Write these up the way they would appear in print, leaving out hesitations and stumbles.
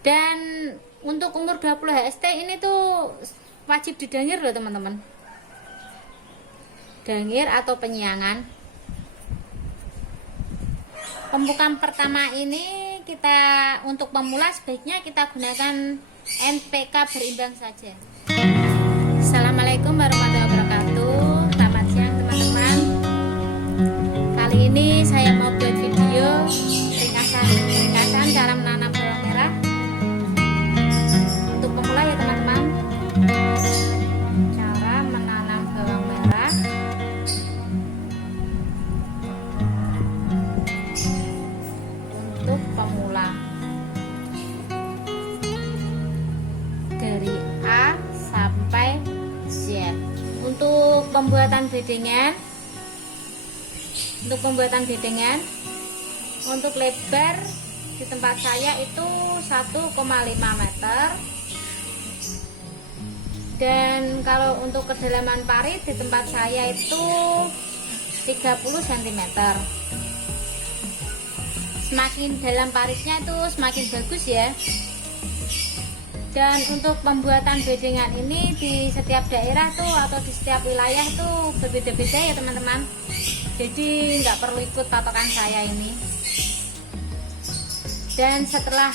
Dan untuk umur 20 HST ini tuh wajib didangir loh teman-teman. Dangir atau penyiangan. Pemupukan pertama ini kita untuk pemula sebaiknya kita gunakan NPK berimbang saja. Assalamualaikum warahmatullahi wabarakatuh. Selamat siang teman-teman. Kali ini saya mau buat video ringkasan cara menanam bawang merah untuk pemula ya teman-teman. Cara menanam bawang merah untuk pemula dari A sampai Z. Untuk pembuatan bedengan, untuk lebar di tempat saya itu 1,5 meter, dan kalau untuk kedalaman parit di tempat saya itu 30 cm. Semakin dalam paritnya itu semakin bagus ya. Dan untuk pembuatan bedengan ini di setiap daerah tuh atau di setiap wilayah tuh berbeda-beda ya teman-teman. Jadi nggak perlu ikut patokan saya ini. Dan setelah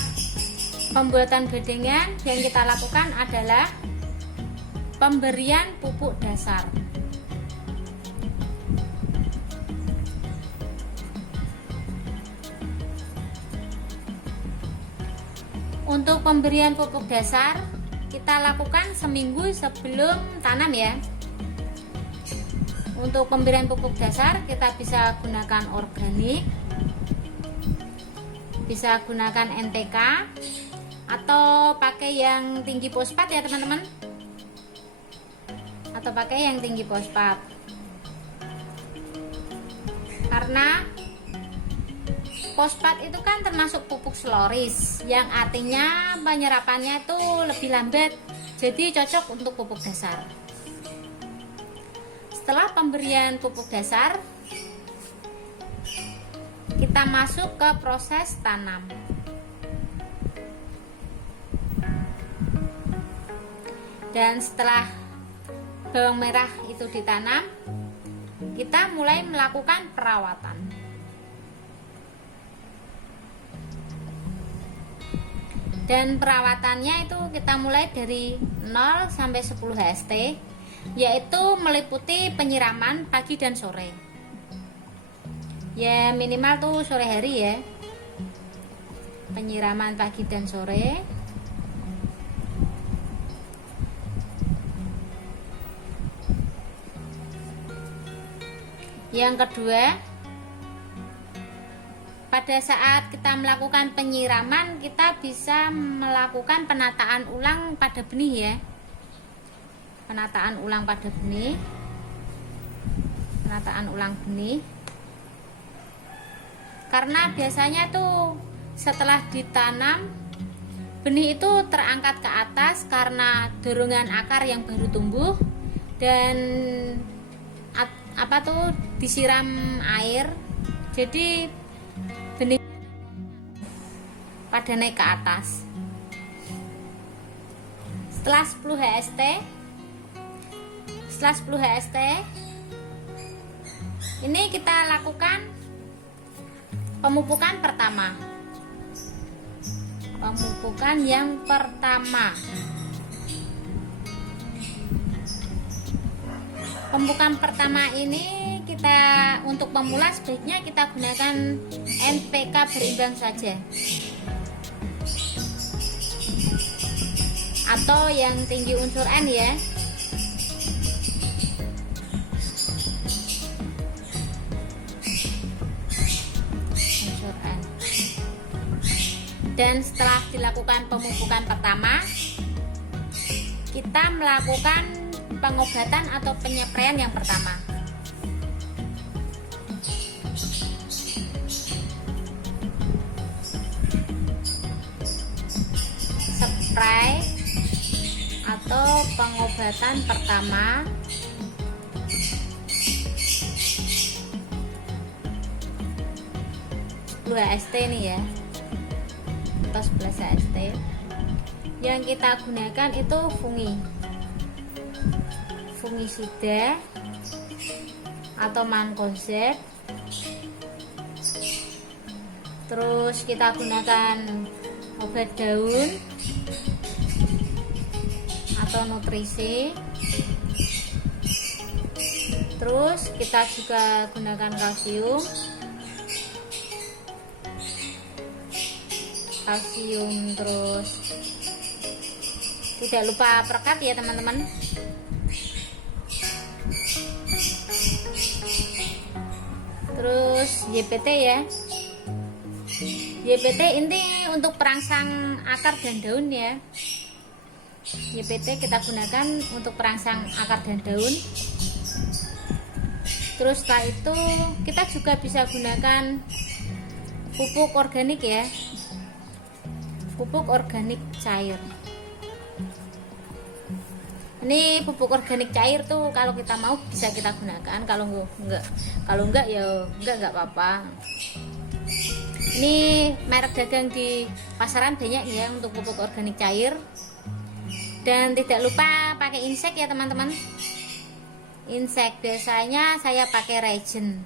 pembuatan bedengan, yang kita lakukan adalah pemberian pupuk dasar. Untuk pemberian pupuk dasar kita lakukan seminggu sebelum tanam ya. Untuk pemberian pupuk dasar kita bisa gunakan organik, bisa gunakan NPK, atau pakai yang tinggi fosfat ya teman-teman, atau pakai yang tinggi fosfat. Karena fosfat itu kan termasuk pupuk seloris, yang artinya penyerapannya itu lebih lambat, jadi cocok untuk pupuk dasar. Setelah pemberian pupuk dasar, kita masuk ke proses tanam. Dan setelah bawang merah itu ditanam, kita mulai melakukan perawatan. Dan perawatannya itu kita mulai dari 0 sampai 10 HST, yaitu meliputi penyiraman pagi dan sore. Ya minimal tuh sore hari ya. Penyiraman pagi dan sore. Yang kedua, pada saat kita melakukan penyiraman, kita bisa melakukan penataan ulang pada benih ya. Penataan ulang pada benih. Penataan ulang benih. Karena biasanya tuh setelah ditanam, benih itu terangkat ke atas karena dorongan akar yang baru tumbuh, dan disiram air. Jadi benih pada naik ke atas. Setelah 10 HST ini kita lakukan pemupukan pertama. Pemupukan yang pertama. Pemupukan pertama ini kita untuk pemula sebaiknya kita gunakan NPK berimbang saja, atau yang tinggi unsur N ya. Unsur N. Dan setelah dilakukan pemupukan pertama, kita melakukan pengobatan atau penyepraian yang pertama. Spray atau pengobatan pertama HST nih ya, atau 11 HST. yang kita gunakan itu fungisida atau mancozeb. Terus kita gunakan obat daun atau nutrisi. Terus kita juga gunakan kalsium, terus tidak lupa perekat ya teman-teman. Terus YPT ya. YPT ini untuk perangsang akar dan daun ya. YPT kita gunakan untuk perangsang akar dan daun. Terus setelah itu kita juga bisa gunakan pupuk organik ya, pupuk organik cair. Ini pupuk organik cair tuh kalau kita mau bisa kita gunakan, kalau enggak ya enggak apa-apa. Ini merek dagang di pasaran banyak ya untuk pupuk organik cair. Dan tidak lupa pakai insek ya teman-teman. Insek biasanya saya pakai Regen.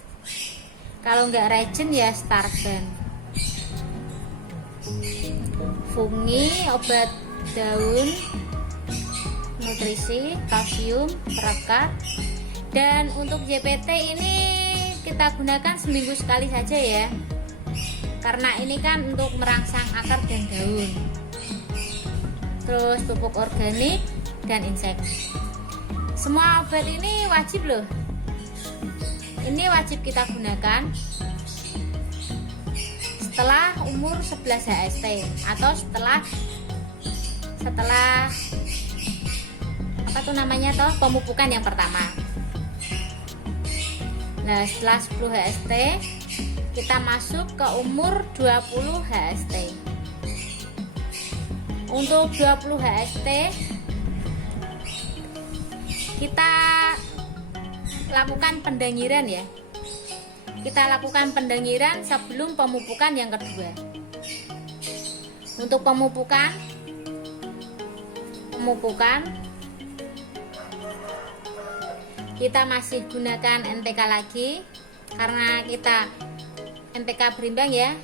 Kalau enggak Regen ya Starban. Fungi, obat daun, nutrisi, kalsium, perekat. Dan untuk JPT ini kita gunakan seminggu sekali saja ya. Karena ini kan untuk merangsang akar dan daun. Terus pupuk organik dan insek. Semua obat ini wajib loh. Ini wajib kita gunakan setelah umur 11 HST atau setelah apa tuh namanya toh, pemupukan yang pertama. Nah, setelah 10 HST kita masuk ke umur 20 HST. Untuk 20 HST kita lakukan pendangiran ya. Kita lakukan pendangiran sebelum pemupukan yang kedua. Untuk pemupukan kita masih gunakan NPK lagi karena kita NPK berimbang ya.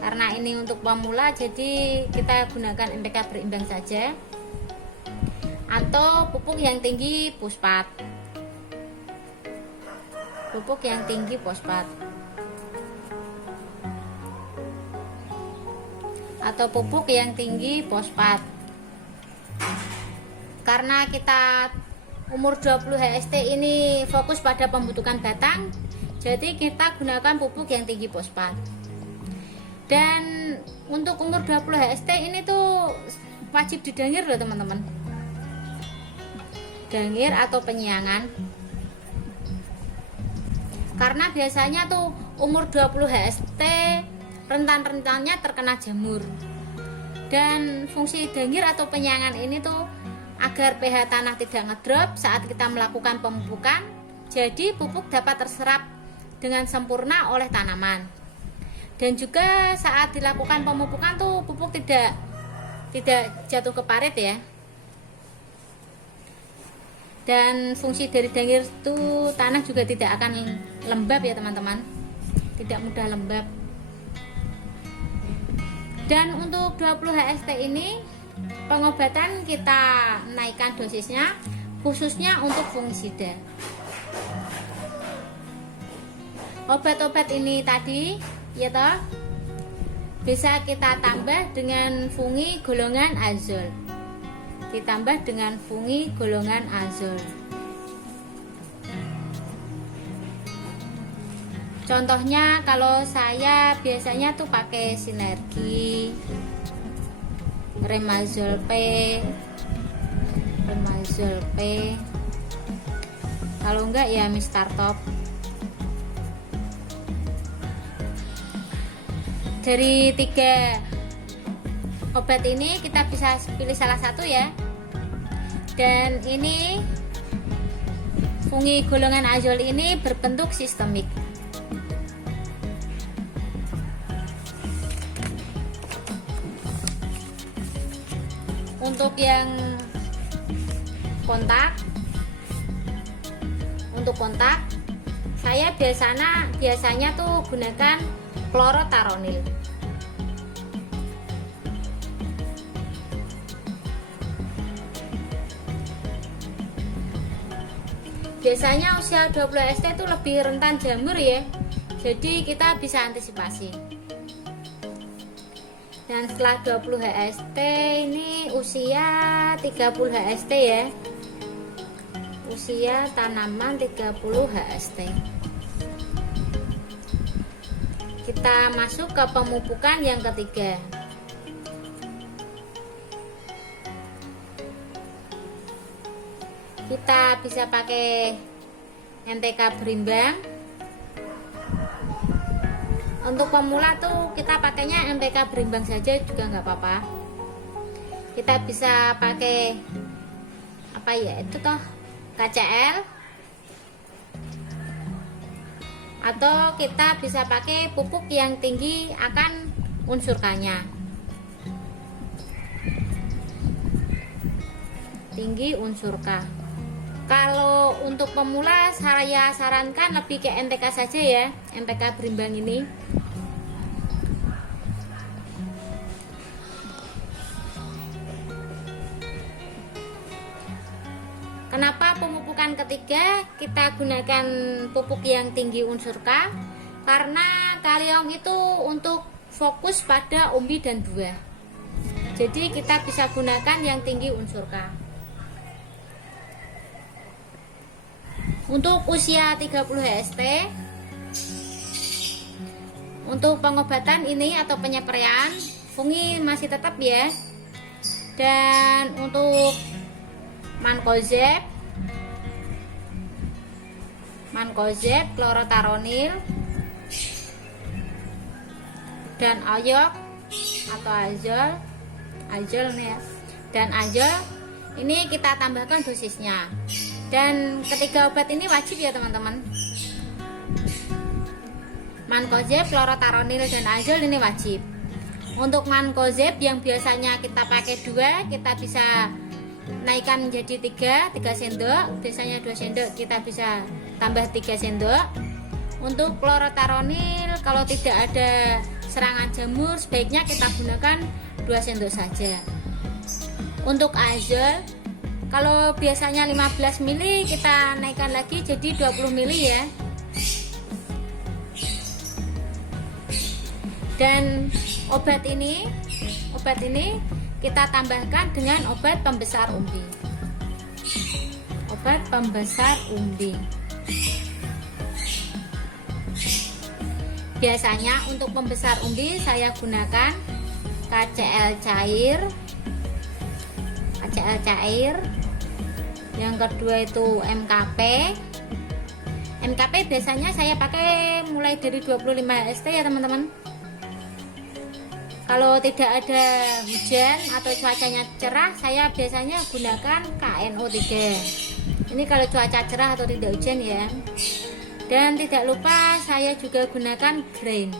Karena ini untuk pemula jadi kita gunakan NPK berimbang saja. Atau pupuk yang tinggi fosfat. Pupuk yang tinggi fosfat. Atau pupuk yang tinggi fosfat. Karena kita umur 20 HST ini fokus pada pembentukan batang, jadi kita gunakan pupuk yang tinggi fosfat. Dan untuk umur 20 HST ini tuh wajib didangir loh teman-teman. Dangir atau penyiangan. Karena biasanya tuh umur 20 HST rentan-rentannya terkena jamur. Dan fungsi dangir atau penyiangan ini tuh agar pH tanah tidak ngedrop saat kita melakukan pemupukan, jadi pupuk dapat terserap dengan sempurna oleh tanaman. Dan juga saat dilakukan pemupukan tuh pupuk tidak jatuh ke parit ya. Dan fungsi dari dangir itu tanah juga tidak akan lembab ya teman-teman, tidak mudah lembab. Dan untuk 20 HST ini pengobatan kita naikkan dosisnya khususnya untuk fungisida. Obat-obat ini tadi ya toh bisa kita tambah dengan fungi golongan azol. Ditambah dengan fungi golongan azol. Contohnya kalau saya biasanya tuh pakai sinergi, Remazol P. Kalau enggak ya Mr. Top. Dari 3 obat ini kita bisa pilih salah satu ya. Dan ini fungi golongan azol ini berbentuk sistemik. untuk yang kontak, saya biasanya tuh gunakan klorotaronil. Biasanya usia 20 ST itu lebih rentan jamur ya, jadi kita bisa antisipasi. Dan setelah 20 HST ini usia 30 HST ya, usia tanaman 30 HST. Kita masuk ke pemupukan yang ketiga. Kita bisa pakai NPK berimbang. Untuk pemula tuh kita pakainya NPK berimbang saja juga nggak apa-apa. Kita bisa pakai apa ya itu toh, KCL, atau kita bisa pakai pupuk yang tinggi akan unsur K-nya. Tinggi unsur K. Kalau untuk pemula saya sarankan lebih ke NPK saja ya, NPK berimbang ini. Kenapa pemupukan ketiga kita gunakan pupuk yang tinggi unsur K? Karena kalium itu untuk fokus pada umbi dan buah. Jadi kita bisa gunakan yang tinggi unsur K. Untuk usia 30 HST, untuk pengobatan ini atau penyepraian fungi masih tetap ya. Dan untuk Mancozeb, klorotaronil, dan ayok atau azol nih ya. Dan azol ini kita tambahkan dosisnya. Dan ketiga obat ini wajib ya teman-teman. Mancozeb, klorotaronil, dan azol ini wajib. Untuk Mancozeb yang biasanya kita pakai 2, kita bisa naikkan menjadi 3 sendok. Biasanya 2 sendok, kita bisa tambah 3 sendok. Untuk klorotaronil kalau tidak ada serangan jamur sebaiknya kita gunakan 2 sendok saja. Untuk azol kalau biasanya 15 ml kita naikkan lagi jadi 20 ml ya. Dan obat ini kita tambahkan dengan obat pembesar umbi. Obat pembesar umbi. Biasanya untuk pembesar umbi saya gunakan KCL cair. Yang kedua itu MKP biasanya saya pakai mulai dari 25 ST ya teman-teman. Kalau tidak ada hujan atau cuacanya cerah, saya biasanya gunakan KNO3. Ini kalau cuaca cerah atau tidak hujan ya. Dan tidak lupa saya juga gunakan Grain.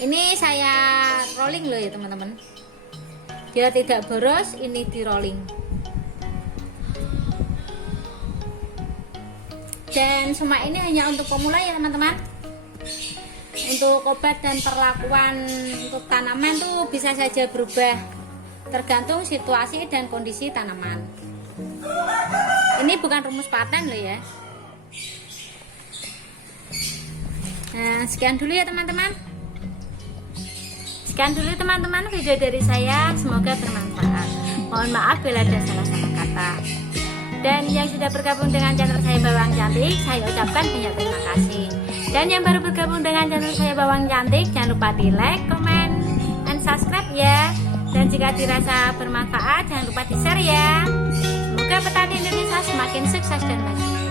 Ini saya rolling loh ya teman-teman. Biar tidak boros, ini di rolling. Dan semua ini hanya untuk pemula ya teman-teman. Untuk obat dan perlakuan untuk tanaman tuh bisa saja berubah tergantung situasi dan kondisi tanaman. Ini bukan rumus paten loh ya. Nah, sekian dulu ya teman-teman. Sekian dulu teman-teman video dari saya, semoga bermanfaat. Mohon maaf bila ada salah-salah kata. Dan yang sudah bergabung dengan channel saya Bawang Cantik, saya ucapkan banyak terima kasih. Dan yang baru bergabung dengan channel saya Bawang Cantik, jangan lupa di like, comment, and subscribe ya. Dan jika dirasa bermanfaat, jangan lupa di share ya. Semoga petani Indonesia semakin sukses dan maju.